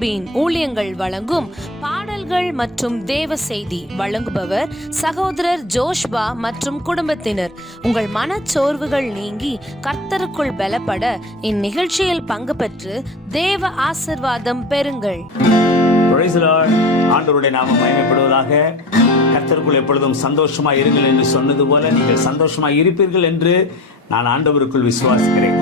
யாக்கோபின் ஊழியங்கள் வழங்கும் பாடல்கள் மற்றும் தேவ செய்தி வழங்குபவர் சகோதரர் ஜோஷ்பா மற்றும் குடும்பத்தினர். உங்கள் மனச்சோர்வுகள் நீங்கி கர்த்தருக்குள் பலப்பட இந்நிகழ்ச்சியில் பங்கு பெற்று தேவ ஆசிர்வாதம் பெறுங்கள். ஆண்டவருடைய நாமம் மகிமைப்படுவதாக. கர்த்தருக்குள் எப்பொழுதும் சந்தோஷமா இருங்கள் என்று சொன்னது போல நீங்கள் சந்தோஷமா இருப்பீர்கள் என்று நான் ஆண்டவருக்குள் விசுவாசிக்கிறேன்.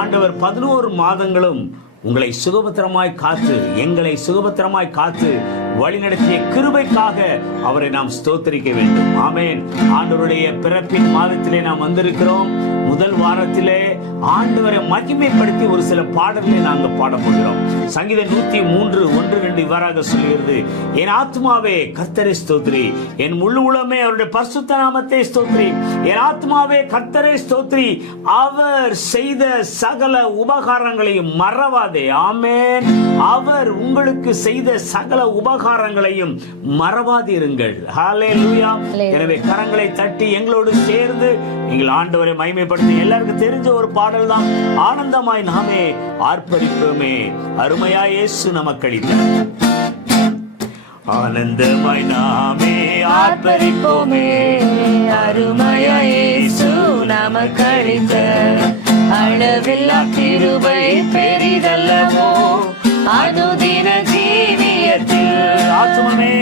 ஆண்டவர் பதினோரு மாதங்களும் உங்களை சுகபத்திரமாய் காத்து எங்களை சுகபத்திரமாய் காத்து வழிநடத்திய கிருபைக்காக அவரை நாம் ஸ்தோத்தரிக்க வேண்டும். ஆமேன். ஆண்டவருடைய பிறப்பின் மாதத்திலே நாம் வந்திருக்கிறோம். முதல் வாரத்திலே ஆண்டவரை மகிமைப்படுத்தி ஒரு சில பாடல்களை நாங்கள் பாட போகிறோம் சங்கீதம் நூத்தி மூன்று ஒன்று ரெண்டு இவ்வாறாக சொல்கிறது என் ஆத்மாவே கர்த்தரை ஸ்தோத்ரி. என் முழு உளமே அவருடைய பரிசுத்த நாமத்தை ஸ்தோத்ரி. என் ஆத்மாவே கர்த்தரை ஸ்தோத்ரி. அவர் செய்த சகல உபகாரங்களையும் மறவாதே. ஆமென். அவர் உங்களுக்கு செய்த சகல உபகாரங்களையும் மறவாதிருங்கள் ஹalleluya. எனவே கரங்களை தட்டி எங்களோடு சேர்ந்து நீங்கள் ஆண்டவரை மகிமைப்படுத்தி எல்லாருக்கும் தெரிஞ்ச ஒரு பாடல் தான் ஆனந்தமாய் நாமே ஆர்ப்பரிப்போமே. அருமையா இயேசு நமக்களித்தார் ஆனந்தமாய் நாமே ஆர்ப்பரிப்போமே. அருமையா இயேசு நமக்களித்த. அளவில்லா கிருபை பெரிதல்லவோ. அனுதின ஜீவியத்தில். ஆத்துமமே.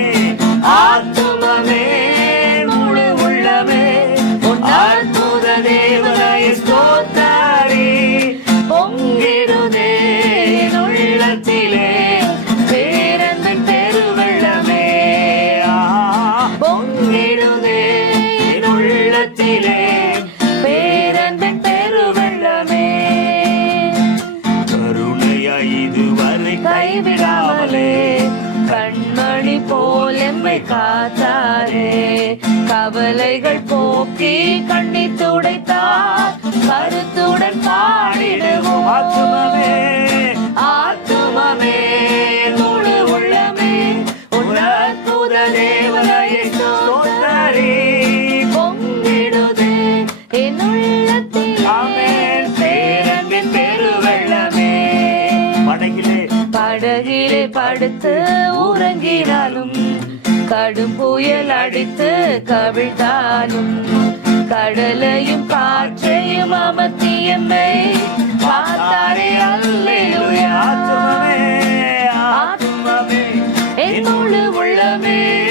ஆத்துமமே. கண்ணி துடைத்தார். கருத்துடன் பாடிடுவோம். ஆத்துமமே. ஆத்துமமே. முழு உள்ளமே. அற்புத தேவனையை ஸ்தோத்தரி. பொங்கிடுதே. என் உள்ளத்தில் ஆமென். பேரன்பின் பெருவெள்ளமே. படகிலே. படகிலே படுத்து உறங்கினாலும் கடும் புயல் அடித்து கவிழ்ந்தாலும் கடலையும் காற்றையும் அமர்த்தியம்மை பார்த்தாரே. அல்லேலூயா ஆத்துமமே ஆத்துமமே. என் முழு உள்ளமே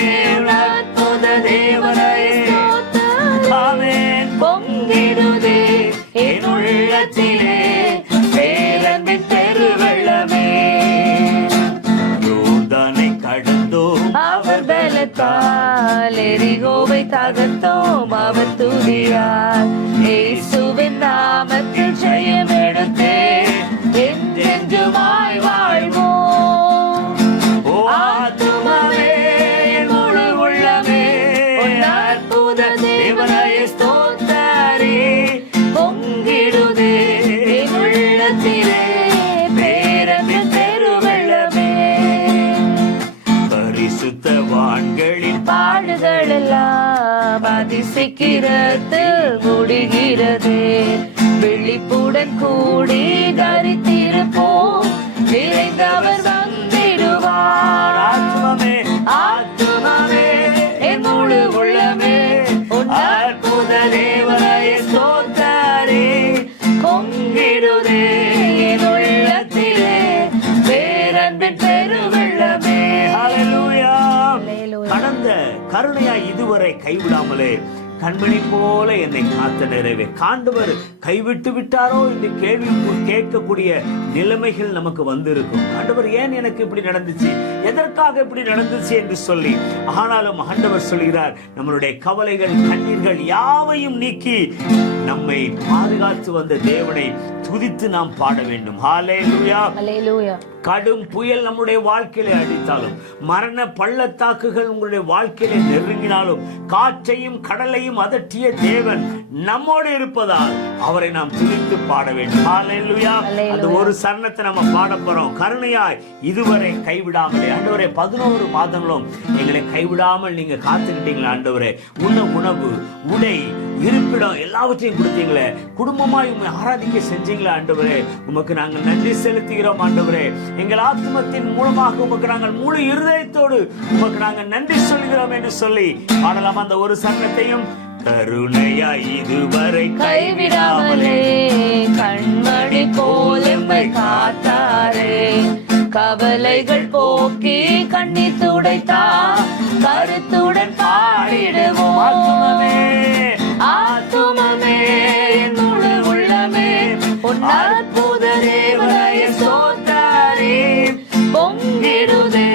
அற்புத தேவனை. ஸ்தோத்திரம். ஆமென். பொங்கிடுதே என் உள்ளத்திலே. எரிகோவை தகர்த்தோம் அவர் துதியால் இயேசுவின் நாமத்தில் கருணையாய் இதுவரை கைவிடாமலே கண்மணி போல என்னை காத்த நிறைவே. காண்டவர் கைவிட்டு விட்டாரோ? என்று கேள்வி கேட்கக்கூடிய நிலைமைகள் நமக்கு வந்திருக்கும். ஆண்டவர் ஏன் எனக்கு இப்படி நடந்துச்சு? எதற்காக இப்படி நடந்துச்சு என்று சொல்லி. ஆனாலும் ஆண்டவர் சொல்கிறார் நம்மளுடைய கவலைகள் கண்ணீர்கள் யாவையும் நீக்கி நம்மை பாதுகாத்து வந்த தேவனை துதித்து நாம் பாட வேண்டும். ஹalleluya. Hallelujah. கடும் புயல் நம்முடைய வாழ்க்கையில அடித்தாலும் மரண பள்ளத்தாக்குகள் உங்களுடைய வாழ்க்கையில நெருங்கினாலும் காற்றையும் கடலையும் அதட்டிய தேவன் நம்மோடு இருப்பதால் அவரை நாம் துதித்து பாட வேண்டும். அந்த ஒரு சரணத்தை நம்ம பாட போறோம். கருணையாய் இதுவரை கைவிடாமலே ஆண்டவரே பதினோரு மாதங்களும் எங்களை கைவிடாமல் நீங்க காத்துக்கிட்டீங்களா ஆண்டவரே. உண்ண உணவு உடை இருப்பிடம் எல்லாவற்றையும் கொடுத்தீங்களே. குடும்பமாய் உண்மை ஆராதிக்க செஞ்சீங்களே ஆண்டவரே. உமக்கு நாங்கள் நன்றி செலுத்துகிறோம் ஆண்டவரே. எங்கள் ஆத்மத்தின் மூலமாக உமக்கு நாங்கள் முழு இருதயத்தோடு உமக்கு நாங்கள் நன்றி சொல்கிறோம் என்று சொல்லி பாடலாம் அந்த ஒரு சரணத்தையும் கருணையா இதுவரை கைவிடாமலே. கண்மணி போலெம்மை காத்தாரே. கவலைகள் போக்கி கண்ணி துடைத்தா கருத்துடன் பாடிடுவோம். ஆத்துமமே, ஆத்துமமே என் முழு உள்ளமே அற்புத தேவனைய சோத்தாரே பொங்கிடுதே.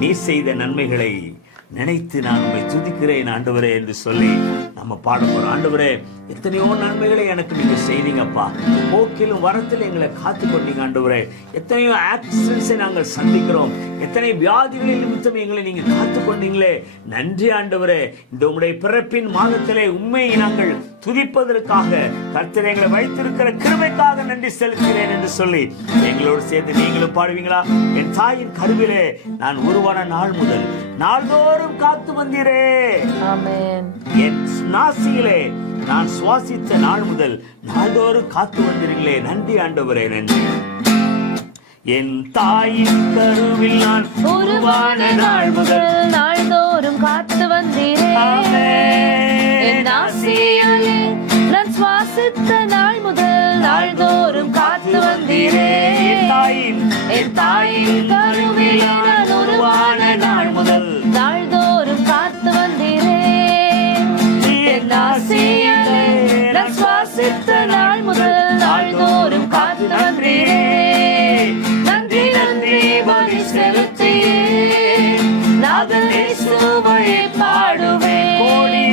நீ செய்த நன்மைகளை நினைத்து நான் உண்மை துதிக்கிறேன் ஆண்டவரே என்று சொல்லி நம்ம பாட போறோம். ஆண்டவரே எத்தனையோ நன்மைகளை எனக்கு நீங்க செய்தீங்கப்பா. போக்கிலும் வரத்தில் எங்களை காத்து கொண்டீங்க ஆண்டவரே. எத்தனையோ ஆக்சிடென்ட்ஸை நாங்கள் சந்திக்கிறோம். எத்தனை வியாதிகளில் நிமித்தம் எங்களை நீங்க காத்து கொண்டீங்களே. நன்றி ஆண்டவரே. இந்த உங்களுடைய பிறப்பின் மாதத்திலே உண்மையை நாங்கள் துதிப்பதற்காக கர்த்தர் எங்களை வைத்திருக்கிற கிருமைக்காக நன்றி செலுத்துகிறேன் என்று சொல்லி எங்களோடு சேர்ந்து நீங்களும் பாடுவீங்களா? என் தாயின் கருவிலே நான் உருவான நாள் முதல். நாள்தோறும் காத்து வந்தீரே. என் நாசியிலே நான் சுவாசித்த நாள் முதல் நாள்தோறும் காத்து வந்தீர்களே. நன்றி ஆண்டவரே நன்றி. என் தாயின் கருவில் நான் உருவான நாள் முதல் நாள்தோறும் காத்து வந்தீரே. என் நான் சுவாசித்த நாள் முதல் நாள்தோறும் காத்து வந்தீரே. என் தாயின் என் தாயின் கருவில் நான் உருவான சுவாசித்த நாள் முதல் நாள்தோறும் காத்து வந்தீரே நன்றி நன்றி பலி செலுத்தியே. நாதன் இயேசுவையே பாடுவேன் கோடி,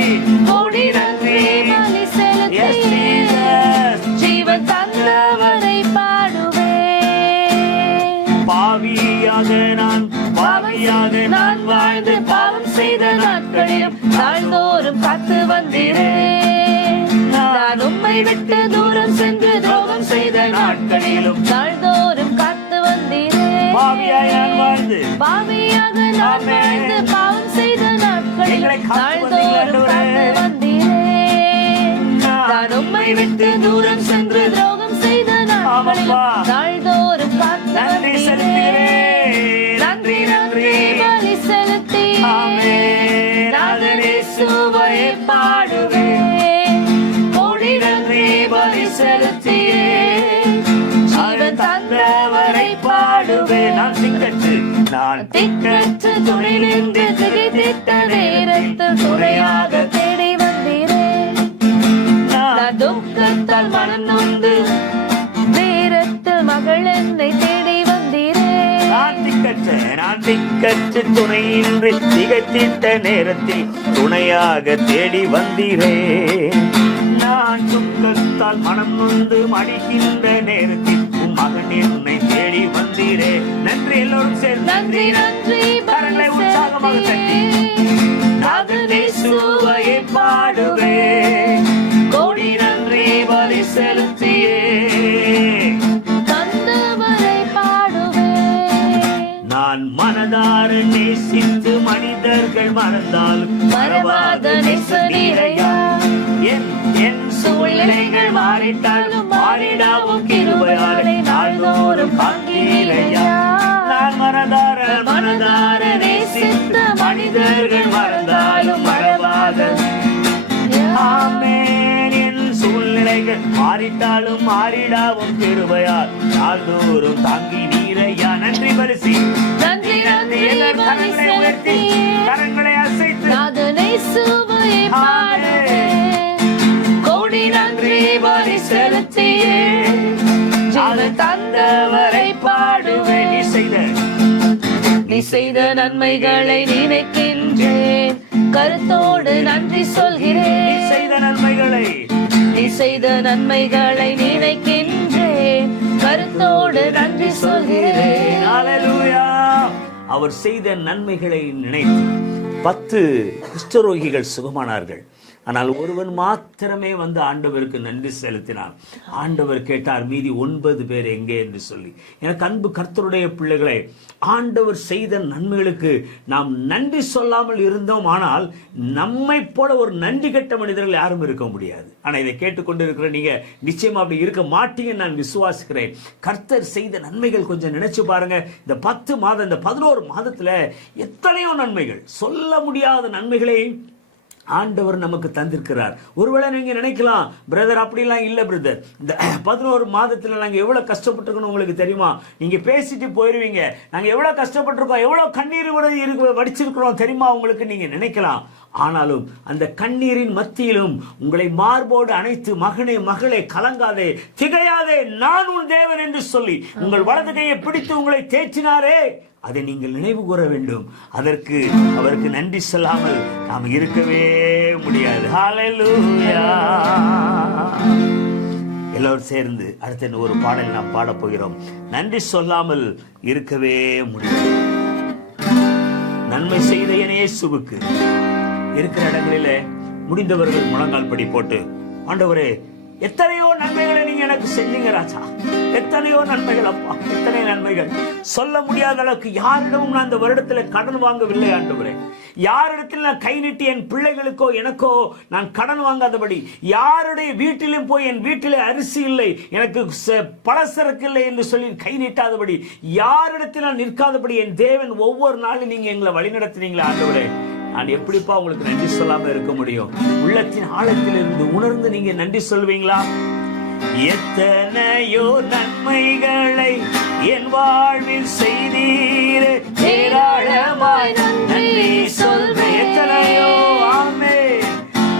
கோடி நன்றி பலி செலுத்தியே. ஜீவன் தந்தவரை பாடுவேன் பாவியாக நான் பாவியாக நான் வாழ்ந்து பாவம் செய்த நாட்களிலும் நாள்தோறும் காத்து வந்தீரே. நான் உம்மை விட்டு தூரம் சென்று துரோகம் செய்த நாட்களிலும் நாள்தோறும் காத்து வந்தீரே பாவியாக நான். வாழ்ந்து பாவம் செய்த காத்து நாள்தோறும் காத்து வந்தீரே நான் உம்மை விட்டு தூரம் சென்று துரோகம் செய்த நாட்களிலும். நாள்தோறும் காத்து வந்தீரே. நன்றி நன்றி பலி செலுத்தி ஆமென். நாதனே சுவையை பாடுவேன் நான் திக்கற்று நான் திக்கற்று துணை நின்று திகைத்திட்ட நேரத்தில் துணையாக தேடி வந்தீரே. நான் துக்கத்தால் மனம் நொந்து நேரத்தில் மகள் என்னை தேடி வந்தீரே. நான் திக்கற்ற நான் திக்கற்று துணையின்றி திகைத்திட்ட நேரத்தில் துணையாக தேடி வந்தீரே. நான் துக்கத்தால் மனம் நொந்து மடிக்கின்ற நேரத்தில் மகன் என்னை தேடி வந்தீரே. நன்றி எல்லோரும் சேர்ந்து நன்றி நன்றி கரங்களை உற்சாகமாக தட்டி. நாதனே சுவையை பாடுவே. கோடி நன்றி பலி செலுத்தியே. நான் மனதார நேசித்து மனிதர்கள் மறந்தாலும் மறவாத நேசநீரையா. என் சூழ்நிலைகள் மாறிட்டாலும் மாறிடாவும் கிருபையாலே நாள்தோறும் பங்கீரையா நான் மனதார மனதார நேசித்து மனிதர்கள் மறந்தாலும் மறவாத. ஆமென். என் சூழ்நிலைகள் மாறிட்டாலும் மாறிடாவும் கிருபையால் நாள்தோறும் தாங்கி நீரையா நன்றி பரிசி. நன்றி நன்றி கரங்களை உயர்த்தி செலுத்தியே கரங்களை அசைத்து. நாதனை சுவையை கோடி நன்றி பலி செலுத்தியே. ஜீவன் தந்தவரை பாடுவேன் நீ செய்த நீ செய்த நன்மைகளை நினைக்கின்றேன். கருத்தோடு நன்றி நீ சொல்கிறேன் செய்த நன்மைகளை நீ செய்த நன்மைகளை நினைக்கின்றேன். கருத்தோடு நன்றி சொல்கிறேன். அவர் செய்த நன்மைகளை நினைத்து பத்து குஷ்டரோகிகள் சுகமானார்கள். ஆனால் ஒருவன் மாத்திரமே வந்து ஆண்டவருக்கு நன்றி செலுத்தினான். ஆண்டவர் கேட்டார் மீதி ஒன்பது பேர் எங்கே? என்று சொல்லி. எனக்கு அன்பு கர்த்தருடைய பிள்ளைகளை ஆண்டவர் செய்த நன்மைகளுக்கு நாம் நன்றி சொல்லாமல் இருந்தோம். ஆனால் நம்மை போல ஒரு நன்றி கெட்ட மனிதர்கள் யாரும் இருக்க முடியாது. ஆனால் இதை கேட்டுக்கொண்டு இருக்கிற நீங்க நிச்சயமா அப்படி இருக்க மாட்டீங்கன்னு நான் விசுவாசிக்கிறேன். கர்த்தர் செய்த நன்மைகள் கொஞ்சம் நினைச்சு பாருங்க. இந்த பத்து மாதம் இந்த பதினோரு மாதத்துல எத்தனையோ நன்மைகள். சொல்ல முடியாத நன்மைகளை ஆண்டவர் நமக்கு தந்திருக்கிறார். ஒருவேளை நீங்க நினைக்கலாம் பிரதர் அப்படிலாம் இல்ல பிரதர் இந்த பதினோரு மாதத்துல நாங்க எவ்வளவு கஷ்டப்பட்டிருக்கோம் உங்களுக்கு தெரியுமா? நீங்க பேசிட்டு போயிருவீங்க. நாங்க எவ்வளவு கஷ்டப்பட்டிருக்கோம் எவ்வளவு கண்ணீர் கூட இருக்கு வடிச்சிருக்கிறோம் தெரியுமா உங்களுக்கு நீங்க நினைக்கலாம்? ஆனாலும் அந்த கண்ணீரின் மத்தியிலும் உங்களை மார்போடு அணைத்து மகனே மகளே கலங்காதே திகையாதே நான் உன் தேவன் என்று சொல்லி உங்கள் வலது கையை பிடித்து உங்களை தேற்றினாரே. அதை நீங்கள் நினைவு கூற வேண்டும். அதற்கு அவருக்கு நன்றி சொல்லாமல் நாம் இருக்கவே முடியாது. எல்லோரும் சேர்ந்து அடுத்த ஒரு பாடல் நாம் பாடப்போகிறோம் நன்றி சொல்லாமல் இருக்கவே முடியாது. நன்மை செய்த என் இயேசுவுக்கு இருக்கிற இடங்களிலே முடிந்தவர்கள் முழங்கால் படி போட்டு ஆண்டவரே எத்தனையோ நன்மைகளை நீங்க எனக்கு செஞ்சீங்க ராஜா. எத்தனையோ நன்மைகள் அப்பா எத்தனை நன்மைகள். சொல்ல முடியாத அளவுக்கு யாரிடமும் நான் இந்த வருடத்துல கடன் வாங்கவில்லை ஆண்டவரே. யாரிடத்தில் நான் கை நீட்டி என் பிள்ளைகளுக்கோ எனக்கோ நான் கடன் வாங்காதபடி யாருடைய வீட்டிலும் போய் என் வீட்டிலே அரிசி இல்லை எனக்கு ச- பலசரக்கு இல்லை என்று சொல்லி கை நீட்டாதபடி யாரிடத்தில் நான் நிற்காதபடி என் தேவன் ஒவ்வொரு நாளும் நீங்க எங்களை வழிநடத்தினீங்களா ஆண்டவரே? நான் எப்படிப்பா உங்களுக்கு நன்றி சொல்லாம இருக்க முடியும்? உள்ளத்தின் ஆழத்தில் இருந்து உணர்ந்து நீங்க நன்றி சொல்வீங்களா? எத்தனையோ நன்மைகளை என் வாழ்வில் செய்தீரே. ஏராளமாய் நன்றி சொல்வேன். எத்தனையோ ஆமே.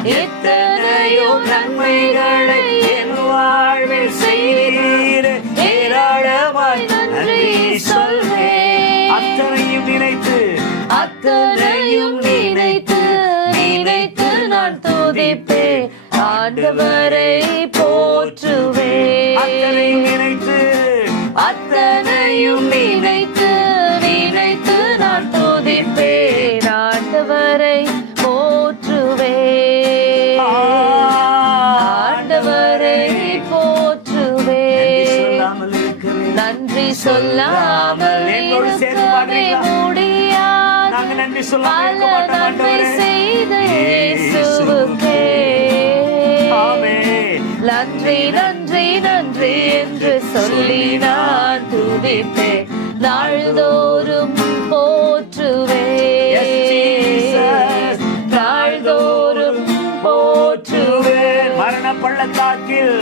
எத்தனையோ நன்மைகளை என் வாழ்வில் செய்தீரே. ஏராளமாய் நன்றி சொல்வேன். அத்தனையும் நினைத்து அத்தனையும் ஆண்டவரை போற்றுவேன். அத்தனையும் நினைத்து அத்தனையும் நினைத்து நினைத்து நான் துதிப்பேன் ஆண்டவரை போற்றுவேன். ஆண்டவரை இருக்கவே. நன்றி சொல்லாமல்? முடியாது. நன்றி ஆண்டவரே. செய்த நன்றி நன்றி நன்றி என்று சொல்லி நான் துதிப்பேன் நாள்தோறும் போற்றுவேன். நாள்தோறும் போற்றுவேன் மரண பள்ளத்தாக்கில்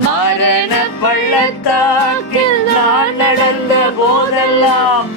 மரண பள்ளத்தாக்கில் நான் நடந்த போதெல்லாம்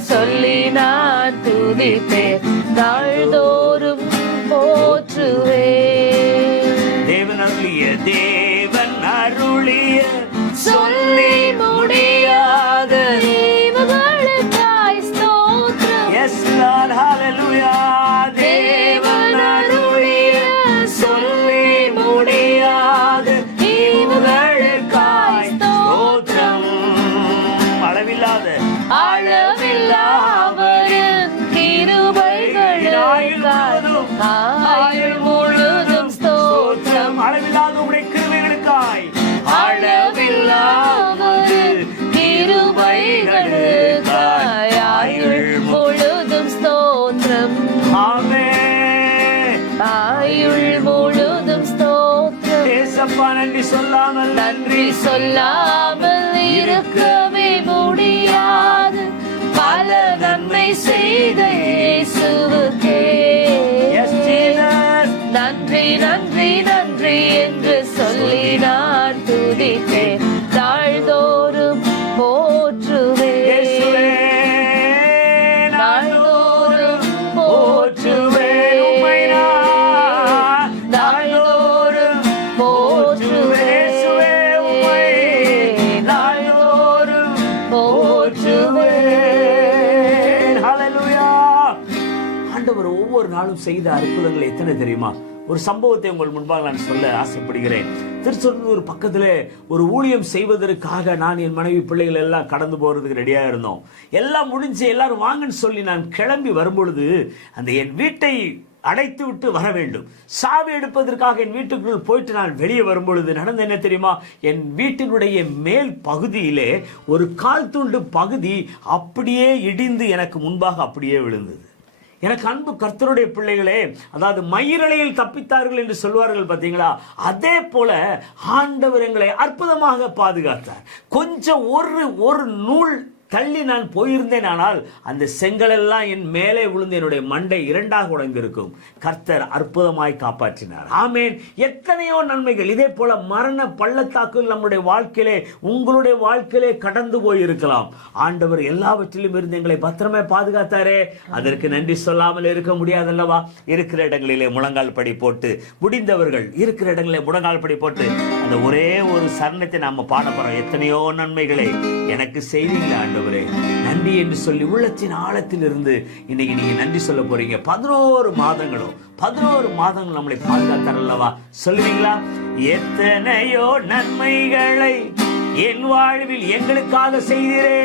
சொல்லி நான் துதிப்பேன். நாள்தோறும் போற்றுவேன். நாளும் செய்த அற்புதங்கள் எத்தனை தெரியுமா? ஒரு சம்பவத்தை உங்கள் முன்பாக நான் சொல்ல ஆசைப்படுகிறேன். திருச்செந்தூர் பக்கத்தில் ஒரு ஊழியம் செய்வதற்காக நான் என் மனைவி பிள்ளைகள் எல்லாம் கடந்து போகிறதுக்கு ரெடியாக இருந்தோம். எல்லாம் முடிஞ்சு எல்லாரும் வாங்கன்னு சொல்லி நான் கிளம்பி வரும்பொழுது அந்த என் வீட்டை அடைத்து விட்டு வர வேண்டும். சாவி எடுப்பதற்காக என் வீட்டுக்குள் போயிட்டு நான் வெளியே வரும்பொழுது நடந்த என்ன தெரியுமா? என் வீட்டினுடைய மேல் பகுதியிலே ஒரு கால் துண்டு பகுதி அப்படியே இடிந்து எனக்கு முன்பாக அப்படியே விழுந்தது. எனக்கு அன்பு கர்த்தருடைய பிள்ளைகளே அதாவது மயிரலையில் தப்பித்தார்கள் என்று சொல்வார்கள் பார்த்தீங்களா? அதே போல ஆண்டவர் எங்களை அற்புதமாக பாதுகாத்தார். கொஞ்சம் ஒரு ஒரு நூல் தள்ளி நான் போயிருந்தேன் ஆனால் அந்த செங்கலெல்லாம் என் மேலே விழுந்து என்னுடைய மண்டை இரண்டாக உடைந்திருக்கும். கர்த்தர் அற்புதமாய் காப்பாற்றினார். ஆமேன். எத்தனையோ நன்மைகள். இதே போல மரண பள்ளத்தாக்கு நம்முடைய வாழ்க்கையிலே உங்களுடைய வாழ்க்கையிலே கடந்து போயிருக்கலாம். ஆண்டவர் எல்லாவற்றிலும் இருந்து எங்களை பத்திரமே பாதுகாத்தாரே. அதற்கு நன்றி சொல்லாமல் இருக்க முடியாதல்லவா? இருக்கிற இடங்களிலே முழங்கால் படி போட்டு முடிந்தவர்கள் இருக்கிற இடங்களிலே முழங்கால் படி போட்டு அந்த ஒரே ஒரு சரணத்தை நாம பாட எத்தனையோ நன்மைகளை. எனக்கு செய்தீங்களா ஆண்டவரே நன்றி என்று சொல்லி உள்ளத்தின் ஆழத்தில் இருந்து இன்னைக்கு நீங்க நன்றி சொல்ல போறீங்க. பதினோரு மாதங்களும் பதினோரு மாதங்கள் நம்மளை பாதுகாத்தார் அல்லவா? சொல்லுவீங்களா? எத்தனையோ நன்மைகளை என் வாழ்வில் எங்களுக்காக செய்தீரே.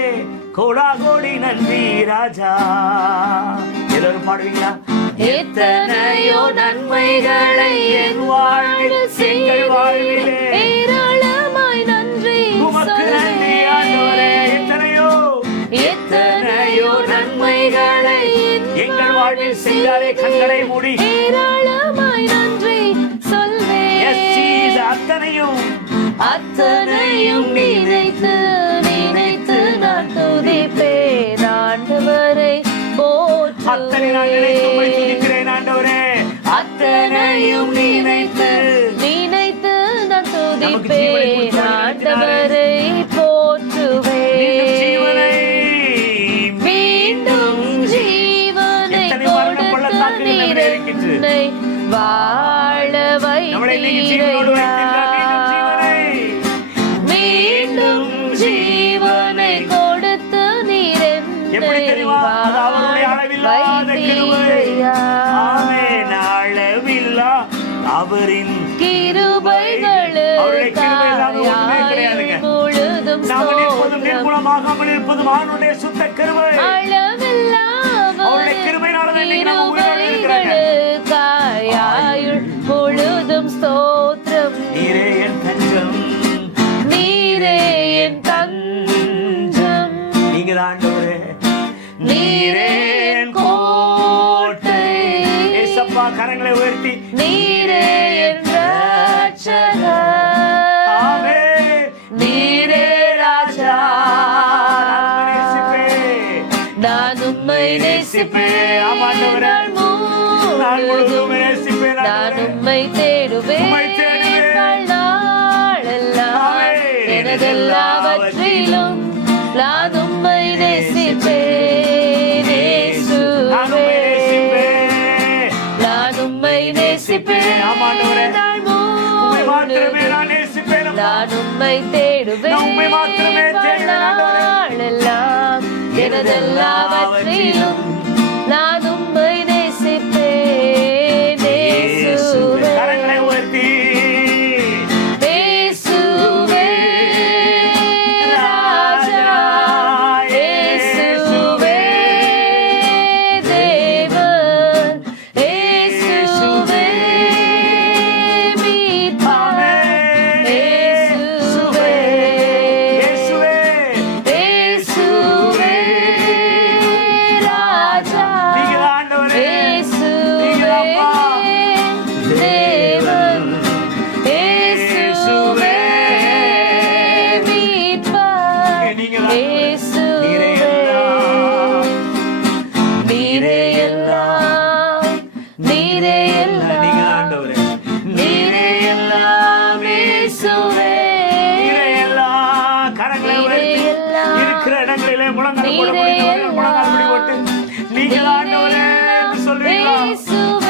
கோடா கோடி நன்றி ராஜா. எல்லாரும் பாடுவீங்களா? எத்தனையோ நன்மைகளை என் வாழ்வில் எங்கள் வாழ்விலே செய்தாரே கண்களை மூடி. ஏராளமாய் நன்றி சொல்வேன் அத்தனையும். அத்தனையும் நினைத்து நினைத்து நான் துதிப்பேன். ஆண்டவரை அத்தனை நான் நினைத்து துதிக்கிறேன் ஆண்டவரே. அத்தனையும் நினைத்து வாழ மீண்டும் ஜீவனை. கொடுத்து ஆமென். அளவில்லா அவரின் அவருடைய கிருபை நாள் நேசிப்பேன் நான். உம்மை தேடுவேன் ஆமே. எனதெல்லாவற்றிலும் நான் உம்மை நேசிப்பேன் நான் உம்மை. நேசிப்பேன். நாள். நான் உம்மை தேடுவேன். வாழ்நாளெல்லாம் எனதெல்லாவற்றிலும் முழங்கால் போட நீரே முடியும் முழங்கால் படி போட்டு நீங்கள் ஆண்டவரே சொல்லுவீங்களா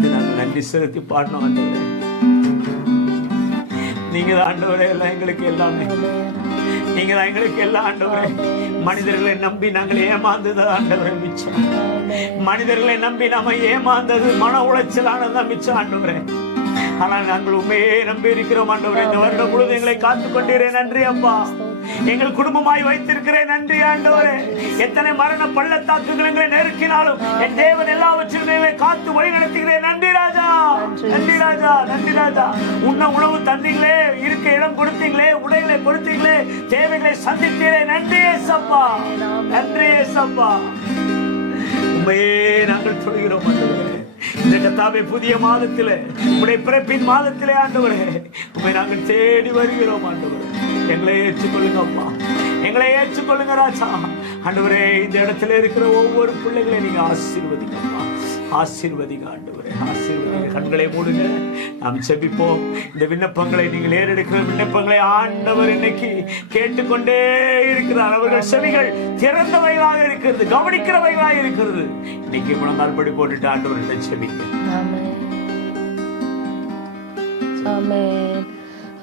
துதித்து நாங்கள் நன்றி செலுத்தி பாடினோம் ஆண்டவரே. நீங்க தான் ஆண்டவரே எல்லாம் எங்களுக்கு எல்லாமே. நீங்க தான் எங்களுக்கு எல்லாம் ஆண்டவரே. மனிதர்களை நம்பி நாங்கள் ஏமாந்தது ஆண்டவரே மிச்சம். மனிதர்களை நம்பி நாம ஏமாந்தது மன உளைச்சலானது மிச்சம் ஆண்டவரே. ஆனால் நாங்கள் உண்மையே நம்பி இருக்கிறோம் ஆண்டவரே. இந்த வருடம் முழுவதும் எங்களை காத்துக்கொண்டீரே நன்றி அப்பா. எங்கள் குடும்பமாய் வைத்திருக்கிறேன். நன்றி ஆண்டவரே. எத்தனை மரண பள்ளத்தாக்குகள் எங்களை நெருக்கினாலும் என் தேவன் எல்லாவற்றிலுமே காத்து வழி நடத்துகிறேன். நன்றி ராஜா. நன்றி ராஜா. நன்றி ராஜா. உன்ன உணவு தந்தீங்களே. இருக்க இடம் கொடுத்தீங்களே. உடைகளை கொடுத்தீங்களே. தேவைகளை சந்தித்தீரே. நன்றி ஏசப்பா நன்றி ஏசப்பா உண்மையே நாங்கள் சொல்கிறோம் ஆண்டவரே. இந்த கத்தாவை புதிய மாதத்திலே உடைய பிறப்பின் மாதத்திலே ஆண்டவரே. உண்மை நாங்கள் தேடி வருகிறோம் ஆண்டவரே. எங்களை ஏற்றுக்கொள்ளுங்க அப்பா எங்களை ஏற்றுக்கொள்ளுங்க ராஜா. ஆண்டவரே இந்த இடத்துல இருக்கிற ஒவ்வொரு பிள்ளைகளையும் நீங்க ஆசீர்வதிங்கப்பா. ஆசீர்வதிங்க ஆண்டவரே ஆசீர்வதிங்க. கண்களை மூடுங்க. நாம் செபிப்போம் இந்த விண்ணப்பங்களை நீங்கள் ஏறெடுக்கிற விண்ணப்பங்களை ஆண்டவர் இன்னைக்கு கேட்டுக்கொண்டே இருக்கிறார். அவர்கள் செவிகள் திறந்தவைகளாக இருக்கிறது கவனிக்கிறவைகளாக இருக்கிறது. இன்னைக்கு முழங்கால் படி போட்டுட்டு ஆண்டவர்கிட்ட செபிங்க Amen.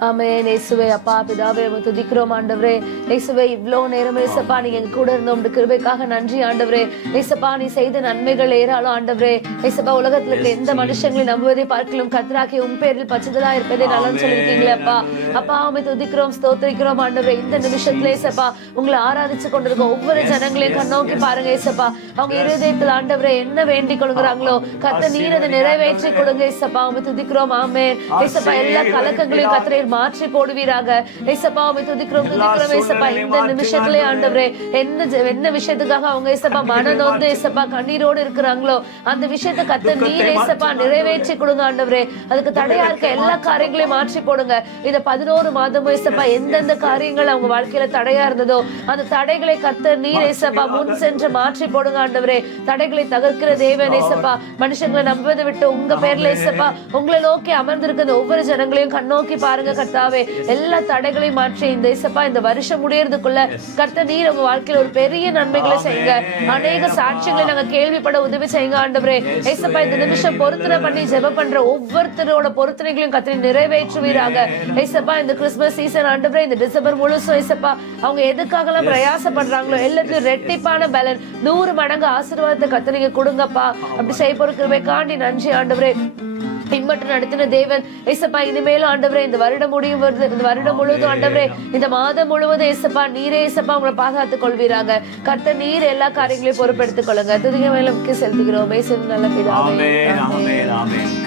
ஆமென். இயேசுவே அப்பா பிதாவே உம்மை துதிக்கிறோம் ஆண்டவரே. இயேசுவே இவ்வளோ நேரம் இயேசப்பா நீங்க எங்க கூட இருந்த உங்க கிருபைக்காக நன்றி ஆண்டவரே. இயேசப்பா நீ செய்த நன்மைகள் ஏராளம் ஆண்டவரே. இயேசப்பா உலகத்துல இருக்க எந்த மனுஷங்களை நம்புவதை பார்க்கலாம் கத்ராக்கி உன் பேரில் பச்சதலா இருப்பதே நலன்னு சொல்லிருக்கீங்களே அப்பா. அப்பா உண்மை துதிக்கிறோம் ஸ்தோத்திரிக்கிறோம் ஆண்டவரே. இந்த நிமிஷத்துல இயேசப்பா உங்களை ஆராதிச்சு கொண்டிருக்க ஒவ்வொரு ஜனங்களையும் கண்ணோக்கி பாருங்க இயேசப்பா. அவங்க இருதயத்துல ஆண்டவரே என்ன வேண்டிக் கொள்கிறாங்களோ கத்த நீர் அதை நிறைவேற்றி கொடுங்க இயேசப்பா. உண்மை துதிக்கிறோம் ஆமென். இயேசப்பா எல்லா கலக்கங்களையும் மாற்றி போடுவீராக ஏசப்பா உமை துதிக்கிறோம் துதிக்கிறோம் ஏசப்பா இந்த நிமிஷத்திலே ஆண்டவரே என்ன என்ன விஷயத்துக்காக அவங்க ஏசப்பா மன நொந்து ஏசப்பா கண்ணீரோடு இருக்கிறாங்களோ அந்த விஷயத்தை கத்த நீர் ஏசப்பா நிறைவேற்றி கொடுங்க ஆண்டவரே அதுக்கு தடையா இருக்க எல்லா காரியங்களையும் மாற்றி போடுங்க இந்த பதினோரு மாதமும் ஏசப்பா எந்தெந்த காரியங்கள் அவங்க வாழ்க்கையில தடையா இருந்ததோ அந்த தடைகளை கத்த நீர் ஏசப்பா முன் சென்று மாற்றி போடுங்க ஆண்டவரே தடைகளை தகர்க்கிற தேவன் ஏசப்பா மனுஷங்களை நம்புவதை விட்டு உங்க பேர்ல ஏசப்பா உங்களை நோக்கி அமர்ந்திருக்கிற ஒவ்வொரு ஜனங்களையும் கண்ணோக்கி பாருங்க கர்த்தாவே எல்லா தடைகளையும் மாற்றி இந்த இசப்பா இந்த வருஷம் முடியறதுக்குள்ள கர்த்த நீர் உங்க வாழ்க்கையில ஒரு பெரிய நன்மைகளை செய்யுங்க. அநேக சாட்சியங்களை நாங்க கேள்விப்பட உதவி செய்யுங்க ஆண்டவரே. ஏசப்பா இந்த நிமிஷம் பொருத்தனை பண்ணி ஜெபம் பண்ற ஒவ்வொருத்தரோட பொருத்தனைகளையும் கத்திரி நிறைவேற்றுவீராக. ஏசப்பா இந்த கிறிஸ்துமஸ் சீசன் ஆண்டவரே இந்த டிசம்பர் முழுசும் ஏசப்பா அவங்க எதுக்காகலாம் பிரயாசப்படுறாங்களோ எல்லாத்துலயும் ரெட்டிப்பான பலன். நூறு மடங்கு ஆசீர்வாதத்தை கத்திரிங்க கொடுங்கப்பா. அப்படி செய்ய பொறுக்கிறவே காண்டி நன்றி ஆண்டவரே. பின்பற்ற நடத்தின தேவன் ஏசப்பா இனிமேலும் ஆண்டவரே இந்த வருடம் முடியும் வருது இந்த வருடம் முழுவதும் ஆண்டவரே இந்த மாதம் முழுவதும் ஏசப்பா நீரே ஏசப்பா உங்களை பாதுகாத்துக் கொள்வீராக. கர்த்த நீர் எல்லா காரியங்களையும் பொறுப்பெடுத்துக் கொள்ளுங்க துதிக மேலுக்கு செலுத்துகிறோம் நல்ல பிதாவே.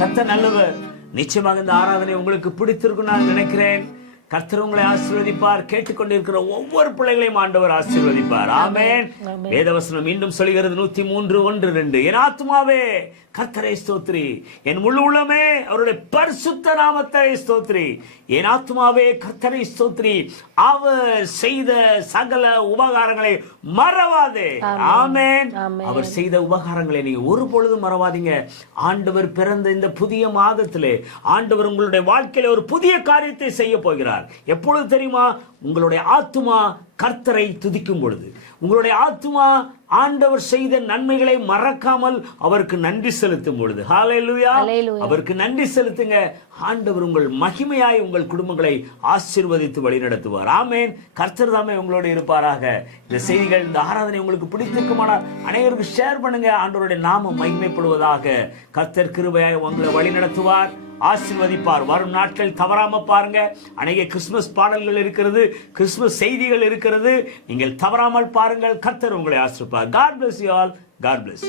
கர்த்தர் நல்லவர். நிச்சயமாக இந்த ஆராதனை உங்களுக்கு பிடித்திருக்கும் நான் நினைக்கிறேன். கர்த்தர் உங்களை ஆசீர்வதிப்பார். கேட்டுக்கொண்டிருக்கிற ஒவ்வொரு பிள்ளைகளையும் ஆண்டவர் ஆசீர்வதிப்பார். ஆமென். வேதவசனம் மீண்டும் சொல்கிறது. நூத்தி மூன்று ஒன்று ரெண்டு. என் ஆத்மாவே கர்த்தரை ஸ்தோத்ரி. என் முழு உள்ளமே அவருடைய பரிசுத்த நாமத்தை ஸ்தோத்ரி. என் ஆத்மாவே கர்த்தரை ஸ்தோத்ரி. அவர் செய்த சகல உபகாரங்களை மறவாதே. ஆமென். அவர் செய்த உபகாரங்களை நீங்க ஒரு பொழுதும் மறவாதீங்க. ஆண்டவர் பிறந்த இந்த புதிய மாதத்திலே ஆண்டவர் உங்களுடைய வாழ்க்கையில ஒரு புதிய காரியத்தை செய்ய போகிறார். எப்பொழுது தெரியுமா? உங்களுடைய ஆத்துமா கர்த்தரை துதிக்கும் பொழுது. உங்களுடைய ஆத்துமா ஆண்டவர் செய்த நன்மைகளை மறக்காமல் அவருக்கு நன்றி செலுத்தும் பொழுது. Hallelujah. அவருக்கு நன்றி செலுத்துங்க. ஆண்டவர் உங்கள் மகிமையாய் உங்கள் குடும்பங்களை ஆசீர்வதித்து வழிநடத்துவார். ஆமென். கர்த்தர் தாமே உங்களோட இருப்பாராக. இந்த செய்திகள் இந்த ஆராதனை உங்களுக்கு பிடித்திருக்குமானால் அனைவருக்கு ஷேர் பண்ணுங்க. ஆண்டவருடைய நாமம் மகிமைப்படுவதாக கர்த்தர் கிருபையாய் உங்களை வழிநடத்துவார். ஆசீர்வதிப்பார். வரும் நாட்கள் தவறாம பாருங்க. அநேக கிறிஸ்துமஸ் பாடல்கள் இருக்கிறது கிறிஸ்துமஸ் செய்திகள் இருக்கிறது. நீங்கள் தவறாமல் பாருங்கள். கத்தர் உங்களை ஆசிரிப்பார் god bless you all god bless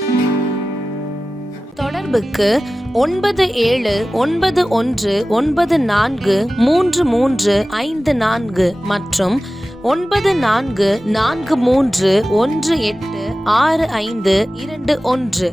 தொடர்புக்கு ஒன்பது ஏழு ஒன்பது ஒன்று ஒன்பது நான்கு மூன்று மூன்று ஐந்து நான்கு மற்றும் ஒன்பது நான்கு நான்கு மூன்று ஒன்று எட்டு ஆறு ஐந்து இரண்டு ஒன்று